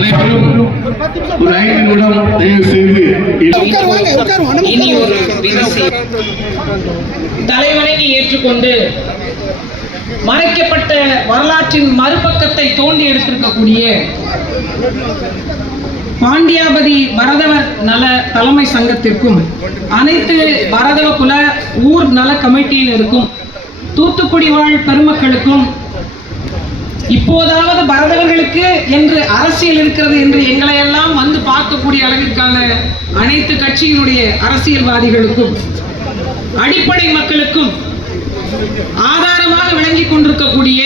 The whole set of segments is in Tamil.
அனைவரும் ஒரு 5 நிமிடம் தயவு செய்து இனி ஒரு தலைவணங்கி ஏற்றுக்கொண்டு மறைக்கப்பட்ட வரலாற்றின் மறுபக்கத்தை தோண்டி எடுத்திருக்கக்கூடிய பாண்டியாபதி பரதவர் நல தலைமை சங்கத்திற்கும் அனைத்து பரதவ குல ஊர் நல கமிட்டியில் இருக்கும் தூத்துக்குடி வாழ் பெருமக்களுக்கும் இப்போதாவது பரதவர்களுக்கு என்று அரசியல் இருக்கிறது என்று எங்களை எல்லாம் வந்து பார்க்கக்கூடிய அளவிற்கான அனைத்து கட்சியினுடைய அரசியல்வாதிகளுக்கும் அடிப்படை மக்களுக்கும் ஆதாரமாக விளங்கிக் கொண்டிருக்கக்கூடிய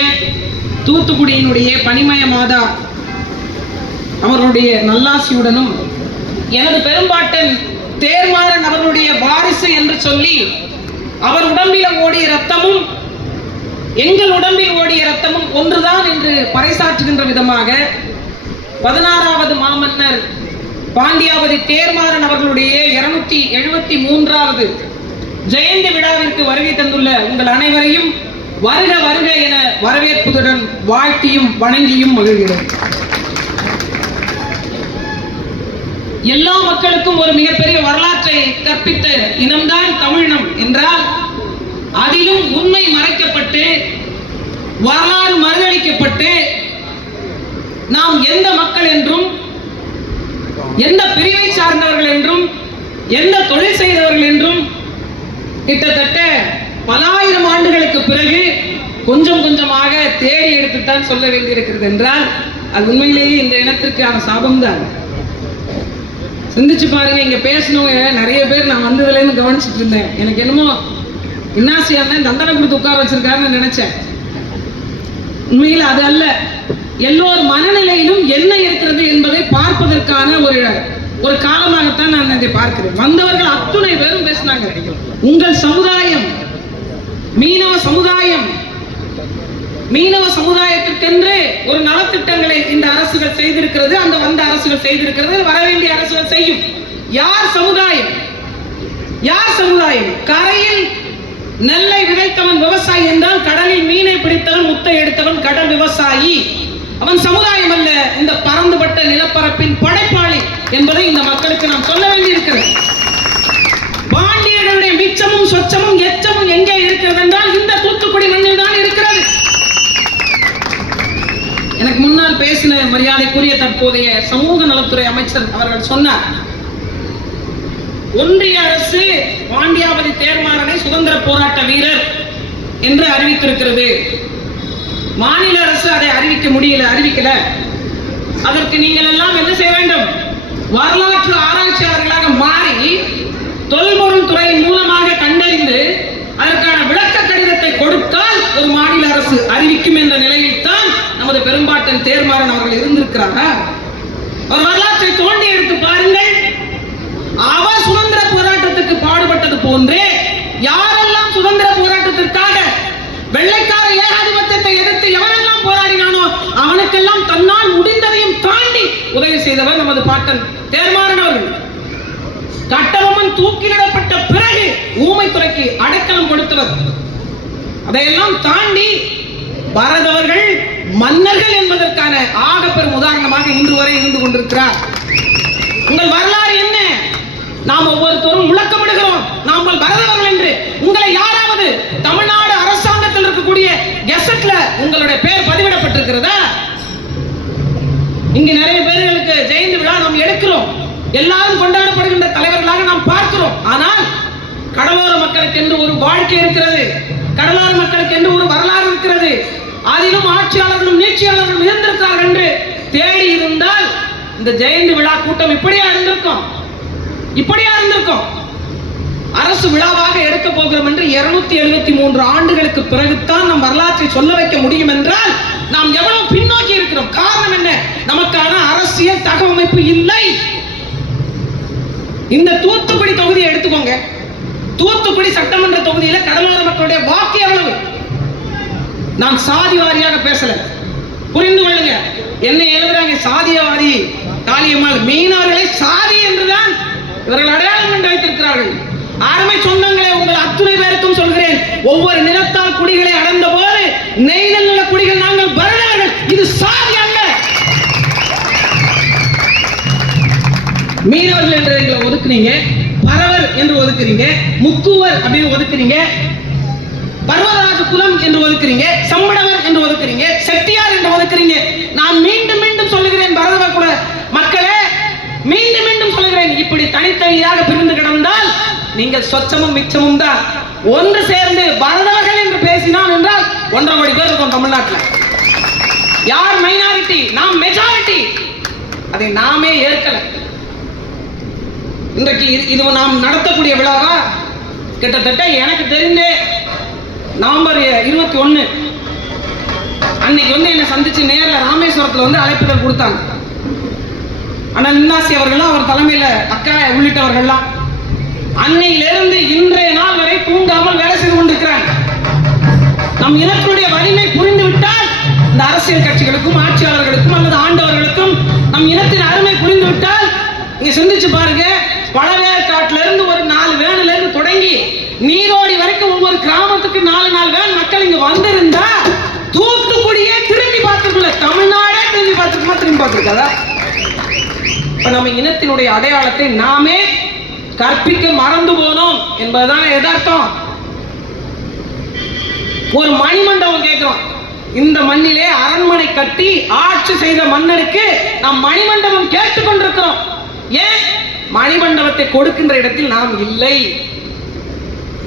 தூத்துக்குடியினுடைய பனிமய மாதா அவர்களுடைய நல்லாசியுடனும் எனது பெரும்பாட்டன் தேர்மாறன் அவர்களுடைய வாரிசு என்று சொல்லி அவர் உடம்பில் ஓடிய ரத்தமும் எங்கள் உடம்பில் ஓடிய ரத்தமும் ஒன்றுதான் என்று பறைசாற்றுகின்ற விதமாக 16வது மாமன்னர் பாண்டியாபதி தேர்மாறன் அவர்களுடைய 273வது ஜெயந்தி விழாவிற்கு வருகை தந்துள்ள உங்கள் அனைவரையும் வருக வருக என வரவேற்புடன் வாழ்த்தியும் வணங்கியும் மகிழ்கிறேன். எல்லா மக்களுக்கும் ஒரு மிகப்பெரிய வரலாற்றை கற்பித்த இனம்தான் தமிழினம் என்றால் அதிலும் உண்மை மறைக்கப்பட்டு வரலாறு மறுதளிக்கப்பட்டு நாம் எந்த மக்கள் என்றும் எந்த பிரிவை சார்ந்தவர்கள் என்றும் எந்த தொழில் செய்தவர்கள் என்றும் கிட்டத்தட்ட பல ஆயிரம் ஆண்டுகளுக்கு பிறகு கொஞ்சம் கொஞ்சமாக தேடி எடுத்துத்தான் சொல்ல வேண்டியிருக்கிறது என்றால் அது உண்மையிலேயே இந்த இனத்திற்கான சாபம்தான். சிந்திச்சு பாருங்க, இங்க பேசினவங்க நிறைய பேர் நான் வந்ததுல இருந்து கவனிச்சுட்டு இருந்தேன். எனக்கு என்னமோ இன்னாசியா தண்டனை கொடுத்து உட்கார வச்சிருக்காருன்னு நினைச்சேன். உண்மையில் அது அல்ல. எல்லோரும் மனநிலையிலும் என்ன இருக்கிறது என்பதை பார்ப்பதற்கான ஒரு காலமாகத்தான் நான் இதை பார்க்கிறேன். வந்தவர்கள் அத்துணை பேரும் பேசினாங்க. உங்கள் சமுதாயம் மீனவ சமுதாயத்திற்கென்று ஒரு நலத்திட்டங்களை இந்த அரசுகள் செய்திருக்கிறது. அந்த வந்த அரசுகள் செய்திருக்கிறது, வர வேண்டிய அரசுகள் செய்யும். யார் சமுதாயம்? கரையில் நெல்லை விதைத்தவன் விவசாயி என்றால் கடலில் மீனை பிடித்தவன் முத்தை எடுத்தவன் கடல் விவசாயி. அவன் சமுதாயம் அல்ல, இந்த பறந்துபட்ட நிலப்பரப்பின் படைப்பாளி என்பதை இந்த மக்களுக்கு நாம் சொல்ல வேண்டியிருக்கிறது. பாண்டியர்களுடைய மிச்சமும் சொச்சமும் எச்சமும் எங்கே இருக்கிறது என்றால் இந்த தூத்துக்குடி மண்ணில் தான் இருக்கிறது. எனக்கு முன்னால் பேசின மரியாதைக்குரிய தற்போதைய சமூக நலத்துறை அமைச்சர் அவர்கள் சொன்னார், ஒன்றிய அரசு பாண்டியாபதி தேர்மாறனை சுதந்திர போராட்ட வீரர் என்று அறிவித்திருக்கிறது. மாநில அரசு அதை அறிவிக்கல. அதற்கு நீங்கள் எல்லாம் என்ன செய்ய வேண்டும்? வரலாற்று ஆராய்ச்சியாளர்களாக மாறி தொல்பொருள் துறையின் மூலமாக கண்டறிந்து அதற்கான விளக்க கடிதத்தை கொடுத்தால் ஒரு மாநில அரசு அறிவிக்கும் என்ற நிலையில் தான் நமது பெரும்பாட்டன் தேர்மாறன் அவர்கள் இருந்திருக்கிறாரா? அவர் வரலாற்றை தோண்டி எடுத்து பாருங்கள். அவர் சுதந்திர போராட்டத்துக்கு பாடுபட்டது போன்றே யாரெல்லாம் சுதந்திர போராட்டத்திற்காக வெள்ளைக்கார ஏகாதிபத்தியத்தை எதிர்த்து எவரெல்லாம் போராடினானோ அவனுக்கெல்லாம் தன்னால் முடிந்ததையும் தாண்டி உதவி செய்தவர் நமது பாட்டன் தேர்மாறன் அவர்கள். கட்டபொம்மன் தூக்கிலிடப்பட்ட பிறகு ஊமைத்துறைக்கு அடைக்கலம் கொடுத்தவர். அதையெல்லாம் தாண்டி பரதவர்கள் மன்னர்கள் என்பதற்கான ஆகப்பெரும் உதாரணமாக இன்று வரை இருந்து கொண்டிருக்கிறார். உங்கள் வரலாறு என்ன? நாம் ஒவ்வொருத்தரும் முழக்கமிடுகிறோம், நாங்கள் பரதவர்கள் என்று. உங்களை யாராவது தமிழ்நாடு அரசாங்கத்தில் இருக்கக்கூடிய கெசட்ல உங்களுடைய பெயர் பதிவிடப்பட்டிருக்கிறதா? இங்கு நிறைய பேர்களுக்கு ஜெயந்தி விழா நாம் எடுக்கிறோம், எல்லாரும் கொண்டாடப்படுகின்ற தலைவர்களாக நாம் பார்க்கிறோம். ஆனால் கடலோர மக்களுக்கு என்று ஒரு வாழ்க்கை இருக்கிறது, கடலோர மக்களுக்கு என்று ஒரு வரலாறு இருக்கிறது. அதிலும் ஆட்சியாளர்களும் நீட்சியாளர்களும் இருந்திருக்கிறார்கள் என்று தேடி இருந்தால் இந்த ஜெயந்தி விழா கூட்டம் இப்படியா இருந்திருக்கும்? அரசு விழாவாக எடுக்க போகிறோம் என்று 273 ஆண்டுகளுக்கு பிறகுதான் நம் வரலாற்றை சொல்ல வைக்க முடியும் என்றால் நாம் எவ்வளவு பின்னோக்கி இருக்கிறோம். காரணம் என்ன? நமக்கான அரசியல் தகவமைப்பு இல்லை. இந்த தூத்துக்குடி தொகுதியை எடுத்துக்கோங்க. தூத்துக்குடி சட்டமன்ற தொகுதியில கடலோர மக்களுடைய வாக்கு எவ்வளவு? நான் சாதி வாரியாக பேசல, புரிந்து கொள்ளுங்க. என்ன எழுதுறாங்க? சாதியவாதி காளியம்மாள் மீனவர்களை சாதி என்றுதான் இவர்கள் அடையாளம் கண்டு வைத்திருக்கிறார்கள். அருமை சொந்தங்களே, உங்கள் அத்துணை பேருக்கும் சொல்கிறேன், ஒவ்வொரு நிலத்தால் குடிகளை அடைந்த போது நெய்தல் நில குடிகள் நாங்கள் பரதவர்கள். இது சாதி அல்ல. மீனவர்கள் என்று எங்களை ஒதுக்குறீங்க, பரவர் என்று ஒதுக்குறீங்க, முக்குவர் அப்படின்னு ஒதுக்குறீங்க, பர்வதராஜ குலம் என்று ஒதுக்குறீங்க, சம்படவர் என்று ஒதுக்குறீங்க, செட்டியார் என்று ஒதுக்குறீங்க. நான் மீண்டும் மீண்டும் சொல்லுகிறேன் பரதவ குல மக்களே, மீண்டும் மீண்டும் சொல்லுகிறேன், இப்படி தனித்தனியாக பிரிந்து கிடந்தால் நீங்கள் சொச்சமும் மிச்சமும் தான். ஒன்று சேர்ந்து பரதவர்கள் என்று பேசினான் என்றால் 1.5 கோடி பேர் இருக்கும் தமிழ்நாட்டில். யார் மைனாரிட்டி? நாம் மெஜாரிட்டி. அதை நாமே ஏற்கல. இன்றைக்கு இது நாம் நடத்தக்கூடிய விழாவா? கிட்டத்தட்ட எனக்கு தெரிந்தே நவம்பர் 21 அன்னைக்கு என்னை சந்திச்சு நேரில் ராமேஸ்வரத்தில் அழைப்புதல் கொடுத்தாங்க. அண்ணன் இன்னாசி அவர்களும் அவர் தலைமையில் அக்கா உள்ளிட்டவர்கள்லாம் அன்னையிலிருந்து இன்றைய நாள் வரை தூங்காமல் வேலை செய்து கொண்டிருக்கிறாங்க. நம் இனத்தினுடைய வலிமை புரிந்து விட்டால் இந்த அரசியல் கட்சிகளுக்கும் ஆட்சியாளர்களுக்கும் அல்லது ஆண்டவர்களுக்கும் நம் இனத்தின் அருமை புரிந்து விட்டால் நீங்க சிந்திச்சு பாருங்க. பழவேற்காட்டிலிருந்து ஒரு 4 வேன்ல இருந்து தொடங்கி நீரோடி வரைக்கும் ஒவ்வொரு கிராமத்துக்கு 4 வேன் மக்கள் இங்க வந்திருந்தா தூத்துக்குடியே திரும்பி பார்த்துக்கல, தமிழ்நாடே திரும்பி பார்த்துக்குமா? திரும்பி பார்த்துருக்காதா? இப்ப நம்ம இனத்தினுடைய அடையாளத்தை நாமே கற்பிக்க மறந்து போனோம் என்பதுதான் யதார்த்தம். ஒரு மணிமண்டபம் கேட்கிறோம். இந்த மண்ணிலே அரண்மனை கட்டி ஆட்சி செய்த மன்னருக்கு நாம் மணிமண்டபம் கேட்டுக் கொண்டிருக்கிறோம். ஏன்? மணிமண்டபத்தை கொடுக்கின்ற இடத்தில் நாம் இல்லை.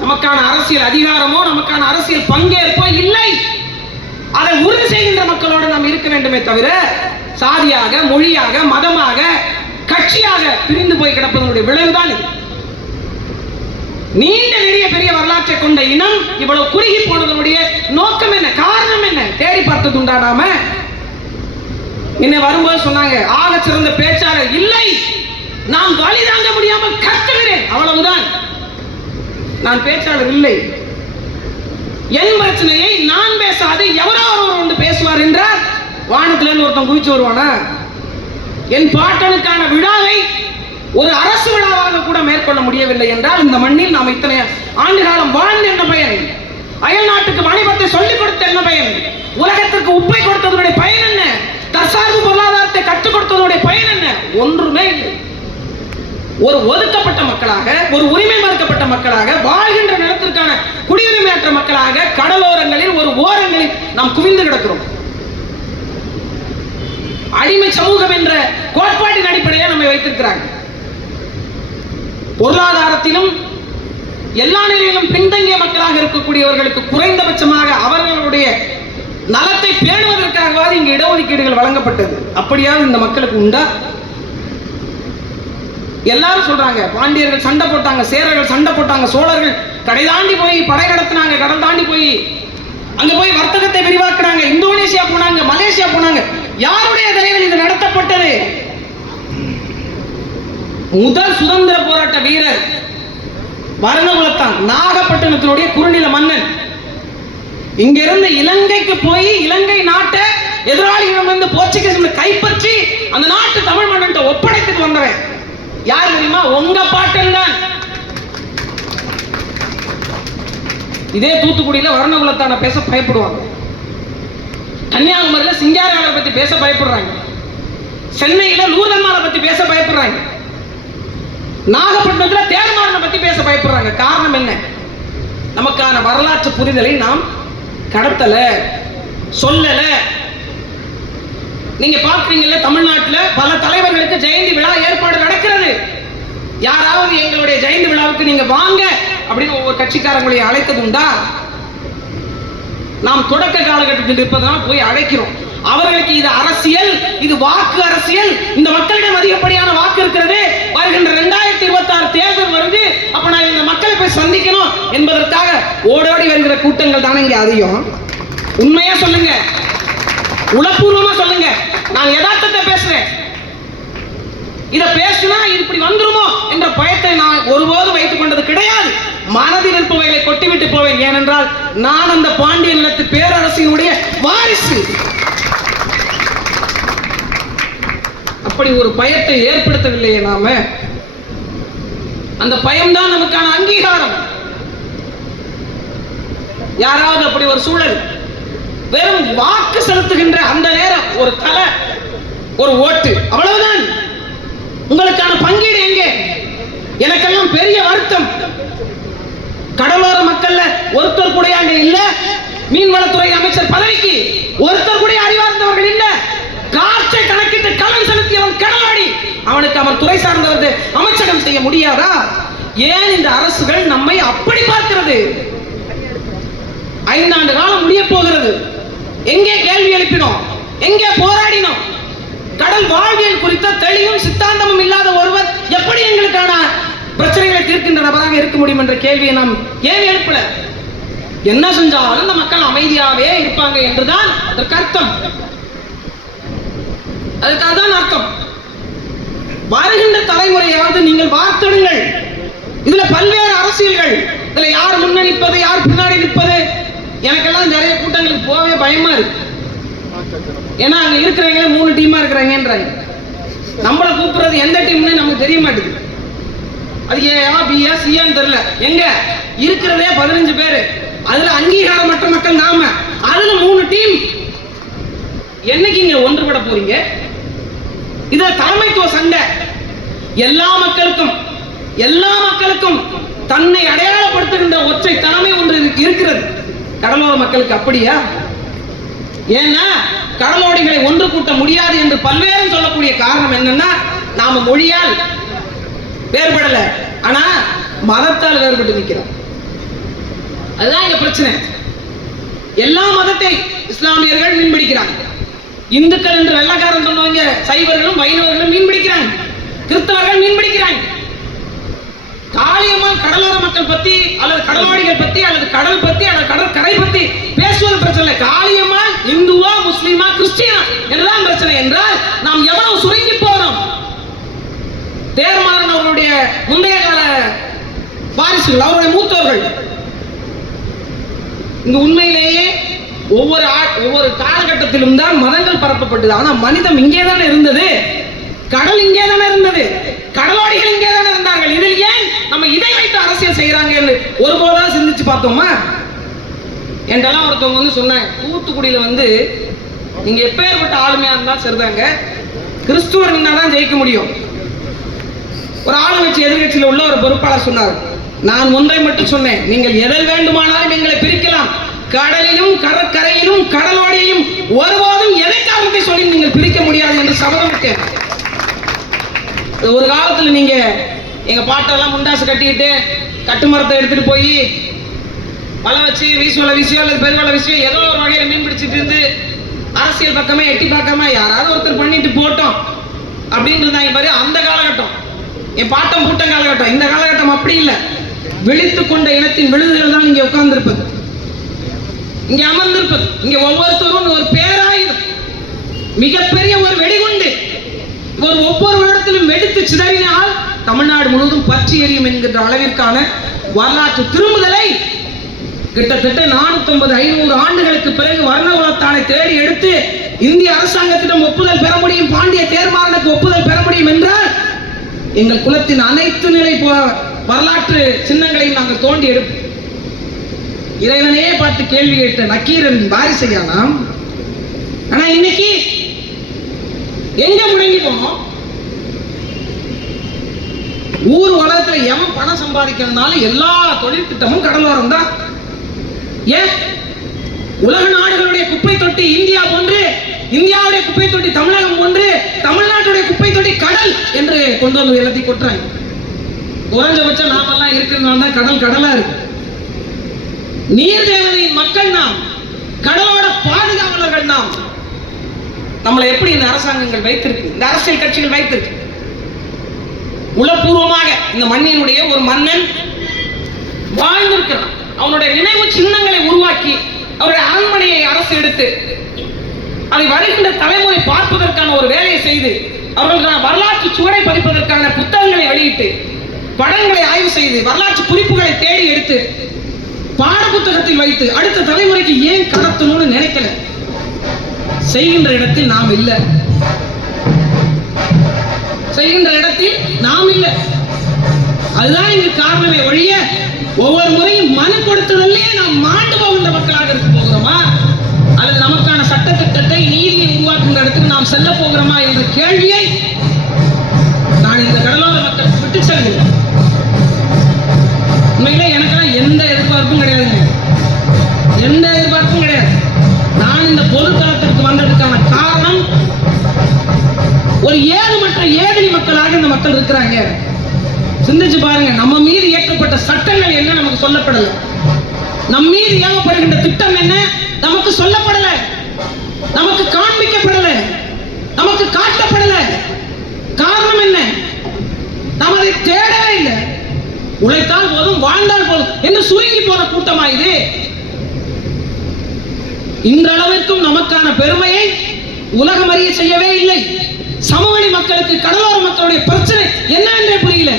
நமக்கான அரசியல் அதிகாரமோ நமக்கான அரசியல் பங்கேற்போ இல்லை. அதை உறுதி செய்கின்ற மக்களோடு நாம் இருக்க வேண்டுமே தவிர சாதியாக, மொழியாக, மதமாக, கட்சியாக பிரிந்து போய் கிடப்பதனுடைய விளைவுதான் இது. நீண்ட நெடிய பெரிய வரலாற்றை கொண்ட இனம் இவ்வளவு குறுகி போனதனுடைய நோக்கம் என்ன? காரணம் என்ன? தேடி பார்த்தது உண்டா? நாம என்ன வரும்போது சொன்னாங்க, ஆக சிறந்த பேச்சாளர் இல்லை, நான் வழி தாங்க முடியாமல் கத்துகிறேன், அவ்வளவுதான். நான் பேச்சாளர் இல்லை. என் பிரச்சனையை நான் பேசாது எவரோ ஒருவர் பேசுவார் என்றால் வானத்திலிருந்து ஒருத்தன் குதிச்சு வருவானா? என் பாட்டனுக்கான விழாவை ஒரு அரசு விழாவாக கூட மேற்கொள்ள முடியவில்லை என்றால் இந்த மண்ணில் நாம் இத்தனை ஆண்டு காலம் வாழ்ந்து என்ன பயன்? அயல் நாட்டுக்கு வாணிபத்தை சொல்லிக் கொடுத்த என்ன பயன்? உலகத்திற்கு உப்பை கொடுத்ததனுடைய பயன் என்ன? தற்சார்பு பொருளாதாரத்தை கற்றுக் கொடுத்ததனுடைய பயன் என்ன? ஒன்றுமே இல்லை. ஒரு ஒதுக்கப்பட்ட மக்களாக, ஒரு உரிமை மறுக்கப்பட்ட மக்களாக, வாழ்கின்ற நிலத்திற்கான குடியுரிமையற்ற மக்களாக கடலோரங்களில் ஒரு ஓரங்களில் நாம் குவிந்து கிடக்கிறோம். அடிமை சமூகம் என்ற கோட்பாட்டின் அடிப்படையில் நம்மை வைத்திருக்கிறாங்க. பொருளாதாரத்திலும் எல்லா நிலையிலும் பின்தங்கிய மக்களாக இருக்கக்கூடியவர்களுக்கு குறைந்தபட்சமாக அவர்களுடைய நலத்தை பேணுவதற்காகவாது இங்கு இடஒதுக்கீடுகள் வழங்கப்பட்டது. அப்படியாவது இந்த மக்களுக்கு உண்டா? எல்லாரும் சொல்றாங்க, பாண்டியர்கள் சண்டை போட்டாங்க, சேரர்கள் சண்டை போட்டாங்க, சோழர்கள் கடை தாண்டி போய் படை நடத்தினாங்க, கடல் தாண்டி போய் அங்க போய் வர்த்தகத்தை விரிவாக்குறாங்க, இந்தோனேசியா போனாங்க, மலேசியா போனாங்க. யாருடைய தலைவில் இது நடத்தப்பட்டது? முதல் சுதந்திர போராட்ட வீரர் வர்ணகுலத்தான், நாகப்பட்டினத்தினுடைய குறுநில மன்னன். இங்கிருந்து இலங்கைக்கு போய் இலங்கை நாட்டை எதிராளிகளிடமிருந்து போர்ச்சுகீஸ் கைப்பற்றி அந்த நாட்டு தமிழ் மன்னன் ஒப்படைத்துட்டு வந்தவன் யார் தெரியுமா? உங்க பாட்டன் தான். இதே தூத்துக்குடியில வர்ணகுலத்தான பேச பயப்படுவாங்க, கன்னியாகுமரியில சிங்காரவேலரை பத்தி பேச பயப்படுறாங்க, சென்னையில லூர்தம்மாளை பத்தி பேச பயப்படுறாங்க, நாகப்பட்டினத்துல தேர்மாறனை பத்தி பேச பயப்படுறாங்க. காரணம் என்ன? நமக்கான வரலாற்று புரிதலை நாம் கடத்தல, சொல்லல. நீங்க பாக்குறீங்கல்ல, தமிழ்நாட்டில் பல தலைவர்களுக்கு ஜெயந்தி விழா ஏற்பாடு நடக்கிறது. யாராவது எங்களுடைய ஜெயந்தி விழாவுக்கு நீங்க வாங்க அப்படின்னு ஒவ்வொரு கட்சிக்காரங்களை அழைத்தது உண்டா? நாம் தொடக்க காலகட்டத்தில் இருப்பதனால் போய் அழைக்கிறோம். அவர்களுக்கு இது அரசியல், இது வாக்கு அரசியல். இந்த மக்களிடம் அதிகப்படியான வாக்கு இருக்கிறது. வருகின்ற 2026 தேர்தல் வருது, அப்ப நான் இந்த மக்களை போய் சந்திக்கணும் என்பதற்காக ஓடோடி வருகிற கூட்டங்கள் தானே இங்க அதிகம். உண்மையா சொல்லுங்க, உளப்பூர்வமா சொல்லுங்க. நான் யதார்த்தத்தை பேசுறேன். இத பேசினா இப்படி வந்துருமோ என்ற பயத்தை நான் ஒருபோது வைத்துக் கொண்டது கிடையாது. மனதில் இருப்பவைகளை கொட்டிவிட்டு போவேன். ஏனென்றால் நான் அந்த பாண்டிய நிலத்து பேரரசினுடைய வாரிசு. அப்படி ஒரு பயத்தை ஏற்படுத்தவில்லையே நாம. அந்த பயம்தான் நமக்கான அங்கீகாரம். யாராவது அப்படி ஒரு சூழல், வெறும் வாக்கு செலுத்துகின்ற அந்த நேரம் ஒரு தலை, ஒரு ஓட்டு, அவ்வளவுதான். உங்களுக்கான பங்கீடு எங்கே? எனக்கெல்லாம் பெரிய வருத்தம். கடலோர மக்கள்ல ஒருத்தர் கூட அங்க இல்ல. மீன்வளத்துறை அமைச்சர் பதவிக்கு ஒருத்தர் கூட அறிவார்ந்தவர்கள் இல்ல. காற்றை கணக்கிட்டு கடன் செலுத்தியவன் கடலாடி. அவனுக்கு அவர் துறை சார்ந்தவர்கள் அமைச்சகம் செய்ய முடியாதா? ஏன் இந்த அரசுகள் நம்மை அப்படி பார்க்கிறது? 5 ஆண்டு காலம் முடிய போகிறது. எங்கே கேள்வி எழுப்பினோம்? எங்கே போராடினோம்? கடல் வாழ்வியல் குறித்த தெளிவும் சித்தாந்தமும் இல்லாத ஒருவர் எப்படி எங்களுக்கான பிரச்சனைகளை தீர்க்கின்ற நபராக இருக்க முடியும் என்ற கேள்வியை நாம் ஏன் எழுப்பல? என்ன செஞ்சாலும் இந்த மக்கள் அமைதியாவே இருப்பாங்க என்றுதான் அதற்கு அர்த்தம். அதுக்காக தான் அர்த்தம். வருகின்ற தலைமுறையாவது நீங்கள் வார்த்தெடுங்கள். இதுல பல்வேறு அரசியல்கள், இதுல யார் முன்ன நிற்பது, யார் பின்னாடி நிற்பது. எனக்கெல்லாம் நிறைய கூட்டங்களுக்கு போகவே பயமா இருக்கு. ஏன்னா அங்க இருக்கிறவங்களே 3 டீமா இருக்கிறாங்கன்றாங்க. நம்மளை கூப்பிடுறது எந்த டீம்னு நமக்கு தெரிய மாட்டேங்குது. அது ஏயா பியா சியான்னு தெரியல. எங்க இருக்கிறதே 15 பேரு. அதுல அங்கீகாரமற்ற மக்கள் நாம. அதுல 3 டீம். என்னைக்கு இங்க ஒன்றுபட போறீங்க? இது தலைமைத்துவ சண்டை. எல்லா மக்களுக்கும் தன்னை அடையாளப்படுத்துகின்ற ஒற்றை தலைமை ஒன்று இருக்கிறது. கடலோர மக்களுக்கு அப்படியா? ஏன்னா கடலோடிகளை ஒன்று கூட்ட முடியாது என்று பல்வேறு சொல்லக்கூடிய காரணம் என்னன்னா, நாம மொழியால் வேறுபடல, ஆனா மதத்தால் வேறுபட்டு நிற்கிறோம். அதுதான் இங்க பிரச்சனை. எல்லா மதத்தை இஸ்லாமியர்கள் மீன்பிடிக்கிறாங்க. இந்துக்கள் என்று வெள்ளக்காரன் சொன்னவங்க சைவர்களும் வைணவர்களும் மீன்பிடிக்கிறாங்க. கிறிஸ்தவர்கள் மீன்பிடிக்கிறாங்க. காளியம்மாள் கடலோர மக்கள் பத்தி அல்லது கடலோடிகள் பத்தி அல்லது கடல் பத்தி அல்லது கடற்கரை பத்தி பேசுவது பிரச்சனை இல்லை. காளியம்மாள் இந்துவா முஸ்லிமா கிறிஸ்டியனா என்றுதான் பிரச்சனை. என்றால் நாம் எவ்வளவு சுருங்கி போறோம். தேர்மாறன் அவருடைய முந்தைய கால வாரிசுகள், அவருடைய மூத்தவர்கள் இங்கு உண்மையிலேயே ஒவ்வொரு காலகட்டத்திலும் தான் மதங்கள் பரப்பப்பட்டது. ஆனா மனிதம் இங்கே தானே இருந்தது. கடல் இங்கே தானே இருந்தது. கடலோடிகள் இங்கே தானே இருந்தார்கள். இதில் ஏன் நம்ம இதை வைத்து அரசியல் செய்யறாங்க என்று ஒருபோதாவது சிந்திச்சு பார்த்தோமா? என்றெல்லாம் ஒருத்தவங்க வந்து சொன்னாங்க, தூத்துக்குடியில வந்து நீங்க எப்பேற்பட்ட ஆளுமையா இருந்தாலும் சரிதாங்க, கிறிஸ்துவர் தான் ஜெயிக்க முடியும். ஒரு ஆளுங்கட்சி எதிர்கட்சியில் உள்ள ஒரு பொறுப்பாளர் சொன்னார், நான் ஒன்றை மட்டும் சொன்னேன், நீங்கள் எதில் வேண்டுமானாலும் எங்களை பிரிக்கலாம், கடலிலும் கடற்கரையிலும் கடலோடியையும் ஒருபோதும் எதை காரணத்தை சொல்லி நீங்கள் பிரிக்க முடியாது என்று சபதமிட்டேன். ஒரு காலத்துல நீங்க எங்க பாட்டெல்லாம் முண்டாசு கட்டிக்கிட்டு கட்டுமரத்தை எடுத்துட்டு போய் வலை வச்சு வீசுவலை வீசியோ அல்லது பெருவலை வீசியோ ஏதோ ஒரு வகையில மீன் பிடிச்சிட்டு இருந்து அரசியல் பக்கமே எட்டி பார்க்காம யாராவது ஒருத்தர் பண்ணிட்டு போட்டோம் அப்படின்னு இருந்தாங்க பாரு. அந்த காலகட்டம் என் பாட்டம் பூட்டம் காலகட்டம். இந்த காலகட்டம் அப்படி இல்லை. விழித்து கொண்ட இனத்தின் விழுதுகள் தான் இங்கே உட்கார்ந்து இருப்பது, இங்கே அமர்ந்திருப்பது. இங்கே ஒவ்வொருத்தரும் ஒரு பேராயுதம், மிகப்பெரிய ஒரு வெடிகுண்டு ஒவ்வொரு இடத்திலும் வெடித்து சிதறினால் தமிழ்நாடு முழுவதும் பற்றி எரியும் என்கின்ற அளவிற்கான வரலாற்று திரும்புதலை கிட்டத்தட்ட 450-500 ஆண்டுகளுக்கு பிறகு வர்ணகுலத்தானை தேடி எடுத்து இந்திய அரசாங்கத்திடம் ஒப்புதல் பெற முடியும், பாண்டிய தேர்மாறனுக்கு ஒப்புதல் பெற முடியும் என்றால் எங்கள் குலத்தின் அனைத்து நிலை வரலாற்று சின்னங்களையும் நாங்கள் தோண்டி எடுப்போம். இறைவனையே பார்த்து கேள்வி கேட்ட நக்கீரன் வாரிசையா நாம். ஆனா இன்னைக்கு எங்க முடங்கி போனோம்? ஊர் உலகத்துல எவன் பணம் சம்பாதிக்கிறதுனால எல்லா தொழில் திட்டமும் கடலோரம் தான். ஏன் உலக நாடுகளுடைய குப்பை தொட்டி இந்தியா போன்று, இந்தியாவுடைய குப்பை தொட்டி தமிழகம் போன்று, தமிழ்நாட்டுடைய குப்பை தொட்டி கடல் என்று கொண்டு வந்து எல்லாத்தையும் கொட்டுறாங்க. குறைஞ்சபட்சம் நாமெல்லாம் இருக்கிறதுனால தான் கடல் கடலா இருக்கு. நீர் தேவதையின் மக்கள் நாம், கடலோட பாதுகாவலர்கள் நாம். நம்மளை எப்படி இந்த அரசாங்கங்கள் வைத்திருக்கு, இந்த அரசியல் கட்சிகள் வைத்திருக்கு? உளப்பூர்வமாக இந்த மண்ணினுடைய ஒரு மன்னன் வாழ்ந்திருக்கிறான். அவனுடைய நினைவு சின்னங்களை உருவாக்கி அவருடைய அரண்மனையை அரசு எடுத்து அதை வருகின்ற தலைமுறை பார்ப்பதற்கான ஒரு வேலையை செய்து அவர்களுக்கான வரலாற்று சுவடை பதிப்பதற்கான புத்தகங்களை வெளியிட்டு படங்களை ஆய்வு செய்து வரலாற்று குறிப்புகளை தேடி எடுத்து பாட புத்தகத்தில் வைத்து அடுத்த தலைமுறைக்கு ஏன் கடத்தணும்னு நினைக்கல. செய்கின்ற இடத்தில் நாம் இல்லை, செய்கின்ற இடத்தில் நாம் இல்லை. அதுதான் இங்கு காரணமே ஒழிய ஒவ்வொரு முறையும் மனு கொடுத்ததிலே நாம் மாண்டு போகின்ற மக்களாக இருக்க போகிறோமா அல்லது நமக்கான சட்ட திட்டத்தை நீதியை உருவாக்குகின்ற இடத்துக்கு நாம் செல்ல போகிறோமா என்ற கேள்வியை நான் மக்களாக இந்த மக்கள் இருக்கிறாங்க. சிந்திச்சு பாருங்க, நம்ம மீது இயற்றப்பட்ட சட்டங்கள் என்ன நமக்கு சொல்லப்படல, நம் மீது ஏவப்படுகின்ற திட்டம் என்ன நமக்கு சொல்லப்படல, நமக்கு காண்பிக்கப்படல, நமக்கு காட்டப்படல. காரணம் என்ன? நாம் அதை தேடவே இல்லை. உழைத்தால் போதும், வாழ்ந்தால் போதும் என்று சுருங்கி போன கூட்டமா இது? இன்றளவிற்கும் நமக்கான பெருமையை உலகம் அறிய செய்யவே இல்லை. சமவெளி மக்களுக்கு, கடலோர மக்களுடைய பிரச்சனை என்ன என்றே புரியல.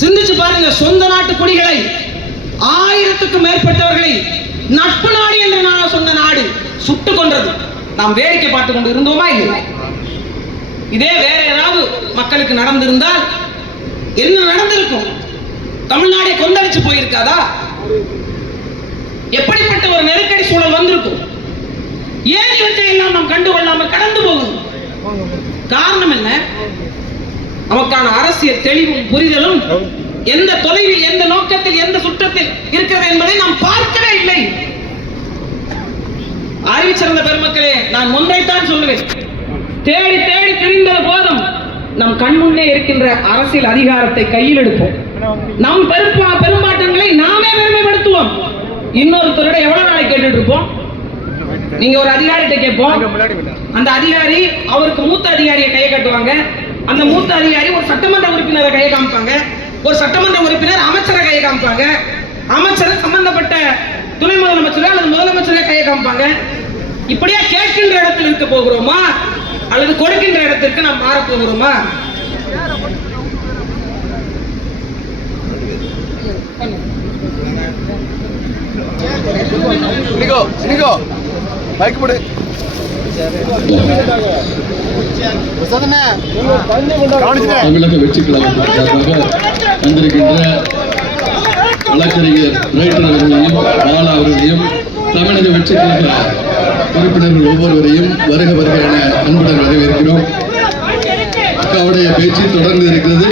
சிந்திச்சு பாருங்க, சொந்த நாட்டு குடிகளை 1000க்கும் மேற்பட்டவர்களை நட்பு நாடு என்று நான் சொன்ன நாடு சுட்டுக் கொன்றது நாம் வேடிக்கை பார்த்து கொண்டு இருந்தோமா இல்லை? இதே வேற ஏதாவது மக்களுக்கு நடந்திருந்தால் என்ன நடந்திருக்கும்? தமிழ்நாடே கொந்தளிச்சு போயிருக்காதா? எப்படிப்பட்ட ஒரு நெருக்கடி சூழல் வந்திருக்கும்? ஏன் இவற்றை எல்லாம் நாம் கண்டுகொள்ளாமல் கடந்து போகும்? காரணம் என்ன? நமக்கான அரசியல் தெளிவும் புரிதலும் எந்த தொலைவில், எந்த நோக்கத்தில், எந்த சுற்றத்தில் இருக்கிறது என்பதை நாம் பார்க்கவே இல்லை. அறிவிச்சிருந்த பெருமக்களே, நான் ஒன்றைத்தான் சொல்லுவேன், தேடி தேடி திரிந்தது போதும். நம் கண்முன்னே இருக்கின்ற அரசியல் அதிகாரத்தை கையில் எடுப்போம். நம் பெரும்பாட்டங்களை நாமே பெருமைப்படுத்துவோம். இன்னொருத்தரோட எவ்வளவு நாளை கேட்டுட்டு இருப்போம்? நீங்க ஒரு அதிகாரிகிட்ட கேட்போம், அந்த அதிகாரி அவருக்கு மூத்த அதிகாரியை கையை கட்டுவாங்க. அந்த மூத்த அதிகாரி ஒரு சட்டமன்ற உறுப்பினரை கையை காமிப்பாங்க, ஒரு சட்டமன்ற உறுப்பினர் அமைச்சரை கையை காமிப்பாங்க, அமைச்சர் சம்பந்தப்பட்ட துணை முதலமைச்சர் அல்லது முதலமைச்சரை கையை காமிப்பாங்க. இப்படியா கேட்கின்ற இடத்தில் இருக்க போகிறோமா அல்லது கொடுக்கின்ற இடத்திற்கு நாம் மாற போகிறோமா? தமிழக வெற்றி கழகத்திற்காக வந்திருக்கின்ற வழக்கறிஞர் ரைட்டர் அவர்களையும் பாலா அவர்களையும் தமிழக வெற்றி கழக உறுப்பினர்கள் ஒவ்வொருவரையும் வருக வருக என அன்புடன் வரவேற்கிறோம். அக்காவுடைய பேச்சு தொடர்ந்து இருக்கிறது.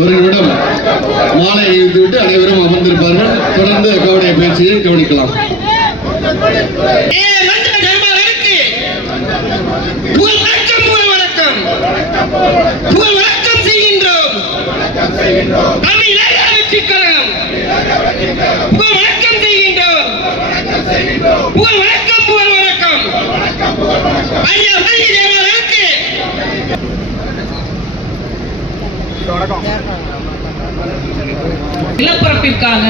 ஒரு நிமிடம் மாலை அணிவித்துவிட்டு அனைவரும் அமர்ந்திருப்பார்கள். தொடர்ந்து அக்காவுடைய பேச்சையை கவனிக்கலாம். வணக்கம் செய்கின்றோம். தமிழக வெற்றி கழகம் வணக்கம் செய்கின்றோம். வணக்கம், புகழ் வணக்கம். நிலப்பரப்பிற்காக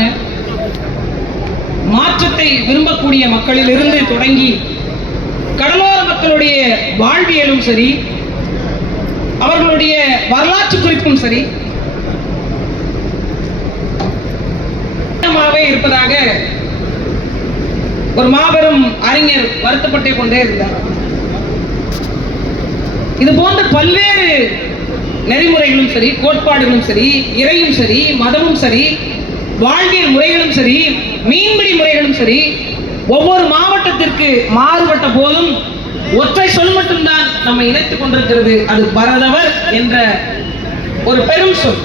மாற்றத்தை விரும்பக்கூடிய மக்களில் இருந்து தொடங்கி கடலோர மக்களுடைய வாழ்வியலும் சரி, அவர்களுடைய வரலாற்று குறிப்பும் சரி இருப்பதாக ஒரு மாபெரும் அறிஞர் வருத்தப்பட்டே கொண்டே இருந்தார். இது போன்ற பல்வேறு நெறிமுறைகளும் சரி, கோட்பாடுகளும் சரி, இறையும் சரி, மதமும் சரி, வாழ்வியல் முறைகளும் சரி, மீன்பிடி முறைகளும் சரி, ஒவ்வொரு மாவட்டத்திற்கு மாறுபட்ட போதும் ஒற்றை சொல் மட்டும்தான் நம்ம இணைத்துக் கொண்டிருக்கிறது. அது பரதவர் என்ற ஒரு பெரும் சொல்.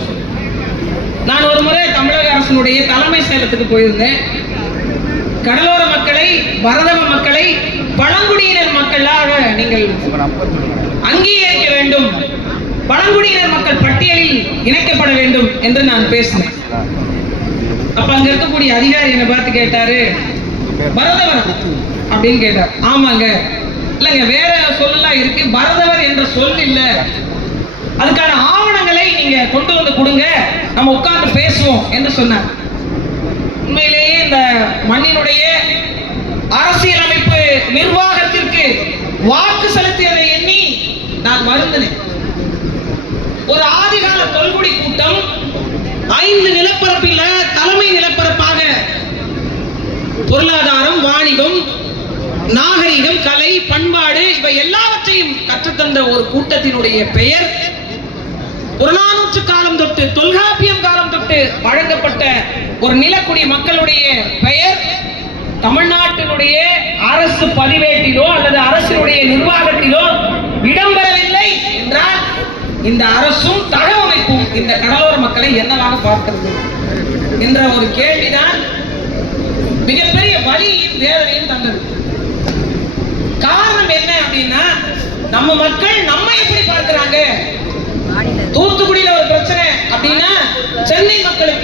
நான் ஒரு முறை தமிழக அரசினுடைய தலைமை செயலகத்துக்கு போயிருந்தேன். கடலோர மக்களை, பரதவ மக்களை பழங்குடியினர் மக்களாக நீங்கள் அங்கீகரிக்க வேண்டும், பழங்குடியினர் மக்கள் பட்டியலில் இணைக்கப்பட வேண்டும் என்று நான் பேசினேன். அப்ப அங்க இருக்கக்கூடிய அதிகாரி என்னை பார்த்து கேட்டாரு, பரதவர் அப்படின்னு கேட்டார். ஆமாங்க, இல்லைங்க, வேற சொல்லலாம் இருக்கு, பரதவர் என்ற சொல் இல்ல, அதுக்கான ஆவணங்களை நீங்க கொண்டு வந்து கொடுங்க, நம்ம உட்கார்ந்து பேசுவோம் என்று சொன்னார். உண்மையிலேயே இந்த மண்ணினுடைய அரசியலமைப்பு நிர்வாகத்திற்கு வாக்கு செலுத்தியதை எண்ணி நான் வருந்தினேன். ஒரு ஆதிகால தொல்குடி கூட்டம் 5 நிலப்பரப்பில் தலைமை நிலப்பரப்பாக பொருளாதாரம், வாணிபம், நாகரிகம், கலை, பண்பாடு இவை எல்லாவற்றையும் கற்றுத்தந்த ஒரு கூட்டத்தினுடைய பெயர் புறநானூற்று காலம் தொட்டு, தொல்காப்பியம் காலம் தொட்டு வழங்கப்பட்ட ஒரு நிலக்குடி மக்களுடைய பெயர் தமிழ்நாட்டினுடைய அரசு பதிவேட்டிலோ அல்லது அரசினுடைய நிர்வாகத்திலோ இடம்பெறவில்லை என்றால் இந்த அரசும் தகவமைப்பும் இந்த கடலோர மக்களை என்னவாக பார்க்கிறது என்ற ஒரு கேள்விதான் மிகப்பெரிய வலியையும் வேதனையும் தந்தது. காரணம் என்ன அப்படின்னா, நம்ம மக்கள் நம்ம எப்படி பார்க்கிறாங்க? தூத்துக்குடியில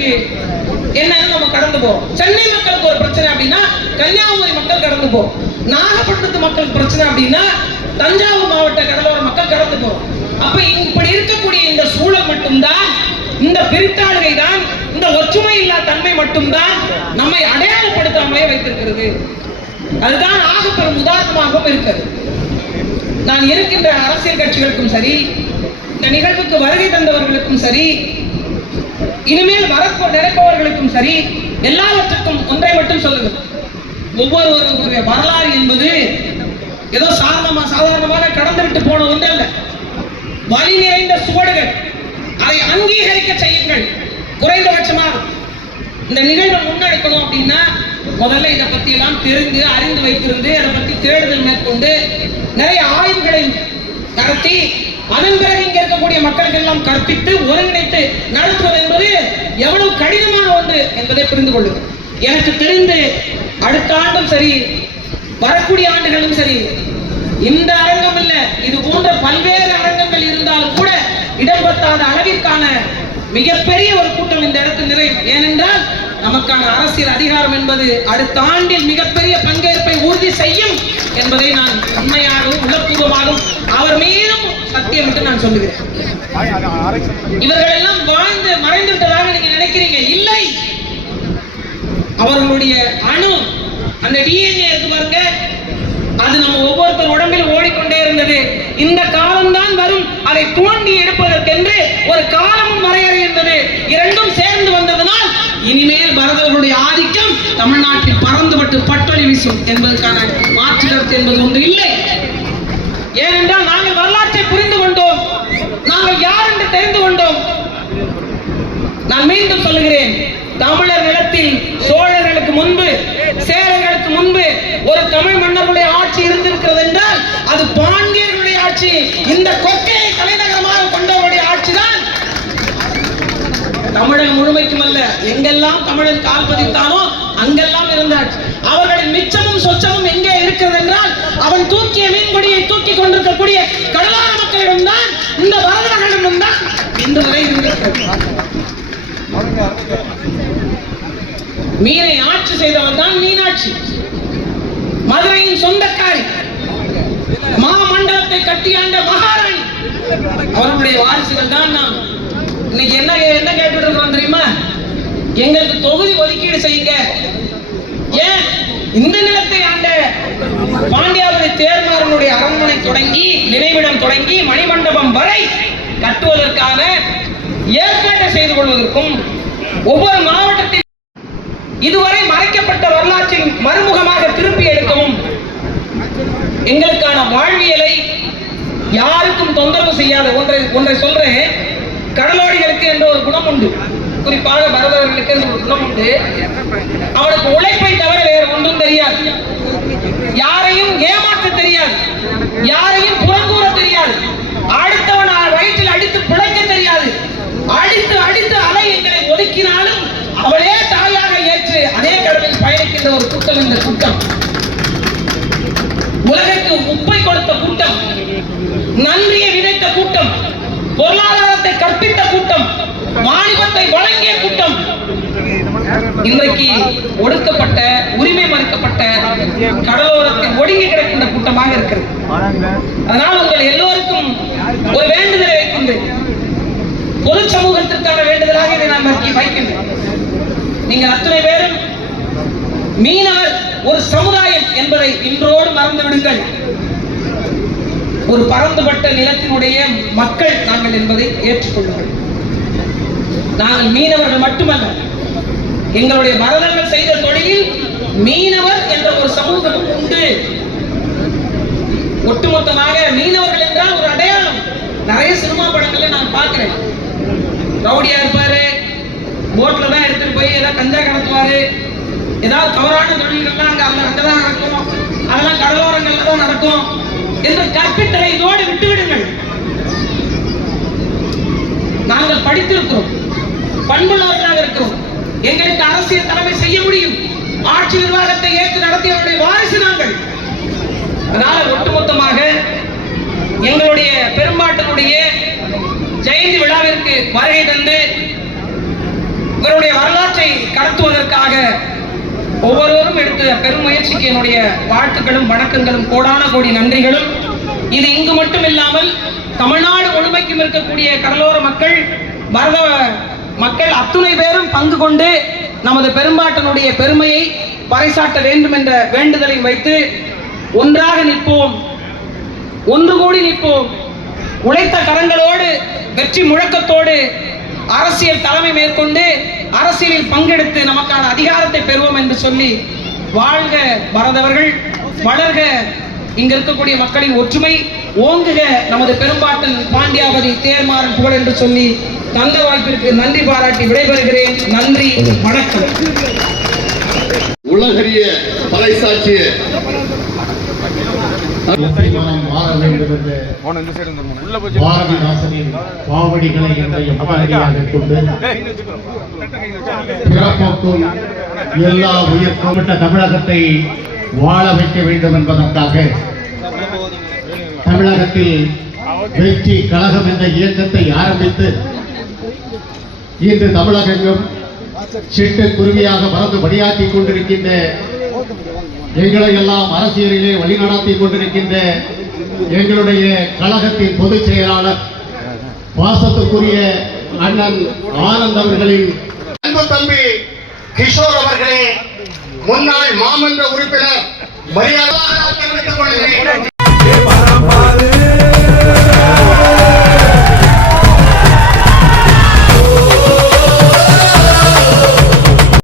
மக்களுக்கு என்னன்னு நம்ம கடந்து போறோம். சென்னை மக்களுக்கு ஒரு பிரச்சனை அப்படின்னா கன்னியாகுமரி மக்கள் கடந்து போறோம். நாகப்பட்டினத்து மக்களுக்கு பிரச்சனை அப்படின்னா தஞ்சாவூர் மாவட்ட கடலோர மக்கள் கடந்து போறோம். அப்ப இப்படி இருக்கக்கூடிய இந்த சூழல் மட்டும்தான், இந்த பிரித்தாளுகை தான், இந்த ஒற்றுமை இல்லா தன்மை மட்டும்தான் நம்மை அடையாளப்படுத்தாமலே வைத்திருக்கிறது. அதுதான் ஆகப்பெரும் உதாரணமாகவும் இருக்கிறது. நான் இருக்கின்ற அரசியல் கட்சிகளுக்கும் சரி, இந்த நிகழ்வுக்கு வருகை தந்தவர்களுக்கும் சரி, இனிமேல் நினைப்பவர்களுக்கும் சரி, எல்லாவற்றுக்கும் ஒன்றை மட்டும் சொல்லுங்கள். ஒவ்வொருவருடைய வரலாறு என்பது ஏதோ சாதாரணமாக கடந்து விட்டு போன ஒன்றல்ல. வலி நிறைந்த சுவடுகள். அதை அங்கீகரிக்க செய்யுங்கள். குறைந்தபட்சமாக இந்த நிகழ்வை முன்னெடுக்கணும் அப்படின்னா முதல்ல இதை பத்தி எல்லாம் தெரிந்து அறிந்து வைத்திருந்து அதை பத்தி தேடுதல் மேற்கொண்டு நிறைய ஆய்வுகளை நடத்தி அதன் பிறகு இங்க இருக்கக்கூடிய மக்களுக்கு எல்லாம் கற்பித்து ஒருங்கிணைத்து நடத்துவது என்பது எவ்வளவு கடினமான ஒன்று என்பதை புரிந்து கொள்ளுங்கள். எனக்கு தெரிந்து அடுத்த ஆண்டும் சரி, வரக்கூடிய ஆண்டுகளும் சரி, இந்த அரங்கம் இல்ல, இது போன்ற பல்வேறு அரங்கங்கள் இருந்தாலும் கூட இடம்பெற்றாத அளவிற்கான மிகப்பெரிய ஒரு கூட்டம் இந்த இடத்தில் நிறைவு. ஏனென்றால் நமக்கான அரசியல் அதிகாரம் என்பது அடுத்த ஆண்டில் மிகப்பெரிய பங்கேற்பை உறுதி செய்யும் என்பதை நான் உண்மையாகவும் உளப்பூர்வமாகவும் அவர் மீதும் சத்தியமிட்டு நான் சொல்லுகிறேன். இவர்கள் எல்லாம் வாழ்ந்து மறைந்து விட்டதாக நீங்க நினைக்கிறீங்க. இல்லை, அவர்களுடைய அணு, அந்த டிஎன்ஏ இருக்கு பாருங்க, அது நம்ம ஒவ்வொருத்தர் உடம்பில் ஓடிக்கொண்டே இருந்தது. இந்த காலம்தான் வரும், அதை தோண்டி எடுப்பதற்கென்று ஒரு காலமும் வரையறை என்பது இரண்டும் சேர்ந்து வந்ததனால் இனிமேல் பரதவர்களுடைய ஆதிக்கம் தமிழ்நாட்டில் பறந்துபட்டு பட்டொலி வீசும் என்பதற்கான மாற்று கருத்து என்பது ஒன்று இல்லை. ஏனென்றால் நாங்கள் வரலாற்றை புரிந்து கொண்டோம், நாங்கள் யார் என்று தெரிந்து கொண்டோம். நான் மீண்டும் சொல்லுகிறேன், தமிழர் நிலத்தில் சோழர்களுக்கு முன்பு, சேரர்களுக்கு முன்பு ஒரு தமிழ் மன்னர்களுடைய ஆட்சி இருந்திருக்கிறது என்றால் அது பாண்டியர்களுடைய ஆட்சி. இந்த கொக்கையை தலைநகரமாக கொண்டவருடைய ஆட்சி தான் தமிழன் முழுமைக்கும் அல்ல, எங்கெல்லாம் தமிழன் கால் பதித்தானோ அங்கெல்லாம் இருந்தாச்சு. அவர்களின் மிச்சமும் சொச்சமும் எங்கே இருக்கிறது என்றால் அவன் தூக்கிய மீன்கொடியை தூக்கி கொண்டிருக்கக்கூடிய கடலோர மக்களிடம் தான், இந்த வரலாறுகளிடம் தான் இன்று வரை இருந்திருக்கிறது. மீனை ஆட்சி செய்தவன் தான் மீனாட்சி, மதுரையின் சொந்தக்காரி, மாமண்டலத்தை கட்டியாண்ட மகாராணி. அவர்களுடைய வாரிசுகள் தான் நாம். இன்னைக்கு என்ன கேட்டுட்டு இருக்கிறோம் தெரியுமா? எங்களுக்கு தொகுதி ஒதுக்கீடு செய்யுங்க. ஏன் இந்த நிலத்தை ஆண்ட பாண்டியாபுரி தேர்மாறனுடைய அரண்மனை தொடங்கி, நினைவிடம் தொடங்கி, மணிமண்டபம் வரை கட்டுவதற்கான ஏற்பாட்டை செய்து கொள்வதற்கும், ஒவ்வொரு மாவட்டத்தில் இதுவரை மறைக்கப்பட்ட வரலாற்றின் மறுமுகமாக திருப்பி எடுக்கவும், எங்களுக்கான வாழ்வியலை யாருக்கும் தொந்தரவு செய்யாத ஒன்றை சொல்றேன். கடலோடிகளுக்கு என்ற ஒரு குணம் உண்டு, குறிப்பாக பரதவர்களுக்கு என்ற ஒரு குணம் உண்டு. அவனுக்கு உழைப்பை தவிர வேறு ஒன்றும் தெரியாது, யாரையும் ஏமாற்ற தெரியாது, யாரையும் புறங்கூற தெரியாது, அடுத்தவன் வயிற்றில் அடித்து பிழைக்க தெரியாது. அடித்து அடித்து அலை எங்களை ஒதுக்கினாலும் அவளே தாயாக ஏற்று அதே கடலில் பயணிக்கின்ற ஒரு கூட்டம் இந்த கூட்டம். உலகிற்கு உப்பை கொடுத்த கூட்டம், நன்றியை விதைத்த கூட்டம், பொருளாதாரத்தை கற்பித்த கூட்டம், வாணிபத்தை வழங்கிய கூட்டம். இன்றைக்கு ஒடுக்கப்பட்ட, உரிமை மறுக்கப்பட்ட, கடலோரத்தில் ஒடுங்கி கிடக்கின்ற கூட்டமாக இருக்கிறது. அதனால் உங்கள் எல்லோருக்கும் ஒரு வேண்டுதலை வைக்கின்றேன், பொது சமூகத்திற்கான வேண்டுதலாக இதை நான் வைக்கின்றேன். நீங்கள் அத்தனை பேரும் மீனவர் ஒரு சமுதாயம் என்பதை இன்றோடு மறந்து விடுங்கள். ஒரு பரந்துபட்ட நிலத்தினுடைய மக்கள் நாங்கள் என்பதை ஏற்றுக்கொள்ளுங்கள். நாங்கள் மீனவர்கள் மட்டுமல்ல, எங்களுடைய பரதர்கள் செய்த தொழிலில் மீனவர் என்ற ஒரு சமூகம் உண்டு. ஒட்டுமொத்தமாக மீனவர்கள் என்றால் ஒரு அடையாளம். நிறைய சினிமா படங்கள்ல நான் பார்க்கிறேன், ரவுடியா இருப்பாரு, போட்ல தான் எடுத்துட்டு போய் ஏதாவது கஞ்சா கடத்துவாரு, ஏதாவது தவறான தொழில்கள்லாம் அங்கதான் நடக்கும், அதெல்லாம் கடலோரங்கள்ல தான் நடக்கும் என்று கற்பித்தலை இதோடு விட்டுவிடுங்கள். நாங்கள் படித்திருக்கிறோம், பண்புள்ளவர்களாக இருக்கிறோம், எங்களுக்கு அரசியல் தலைமை செய்ய முடியும், ஆட்சி நிர்வாகத்தை ஏற்று நடத்தியவருடைய வாரிசு நாங்கள். அதனால ஒட்டுமொத்தமாக எங்களுடைய பெரும்பாட்டனுடைய ஜெயந்தி விழாவிற்கு வருகை தந்து இவருடைய வரலாற்றை கடத்துவதற்காக ஒவ்வொருவரும் எடுத்த பெரும் முயற்சிக்கு என்னுடைய வாழ்த்துக்களும் வணக்கங்களும் கோடான கோடி நன்றிகளும். இது இங்கு மட்டும் இல்லாமல் தமிழ்நாடு முழுமைக்கும் இருக்கக்கூடிய கடலோர மக்கள், பரத மக்கள் அத்துணை பேரும் பங்கு கொண்டு நமது பெரும்பாட்டனுடைய பெருமையை பறைசாட்ட வேண்டும் என்ற வேண்டுதலை வைத்து ஒன்றாக நிற்போம், ஒன்று கூடி நிற்போம், உழைத்த கரங்களோடு வெற்றி முழக்கத்தோடு அரசியல் தலைமை மேற்கொண்டு அரசியலில் பங்கெடுத்து நமக்கான அதிகாரத்தை பெறுவோம் என்று சொல்லி வாழ்க பரதவர்கள், வளர்க இங்க இருக்கக்கூடிய மக்களின் ஒற்றுமை, ஓங்குக நமது பெரும்பாட்டன் பாண்டியாபதி தேர்மாறன் புகழ் என்று சொல்லி தந்த வாய்ப்பிற்கு நன்றி பாராட்டி விடைபெறுகிறேன். நன்றி, வணக்கம். உலகறிய பறைசாற்றிய மாற வேண்டும் என்று பாரதிதாசனின் பாவடிகளை இன்றைய முகவரியாக கொண்டு பிறப்போக்கும் எல்லா உயிர்க்கும் தமிழகத்தை வாழ வைக்க வேண்டும் என்பதற்காக தமிழகத்தில் வெற்றி கழகம் என்ற இயக்கத்தை ஆரம்பித்து இன்று தமிழகெங்கும் சிட்டுக்குருவியாக பறந்து பணியாற்றிக் கொண்டிருக்கின்ற, எங்களை எல்லாம் அரசியலிலே வழிநடத்தி கொண்டிருக்கின்ற எங்களுடைய கழகத்தின் பொதுச் செயலாளர் பாசத்துக்குரிய அண்ணன் ஆனந்த் அவர்களின் அன்பு தம்பி கிஷோர் அவர்களே, முன்னாள் மாமன்ற உறுப்பினர் மரியாதை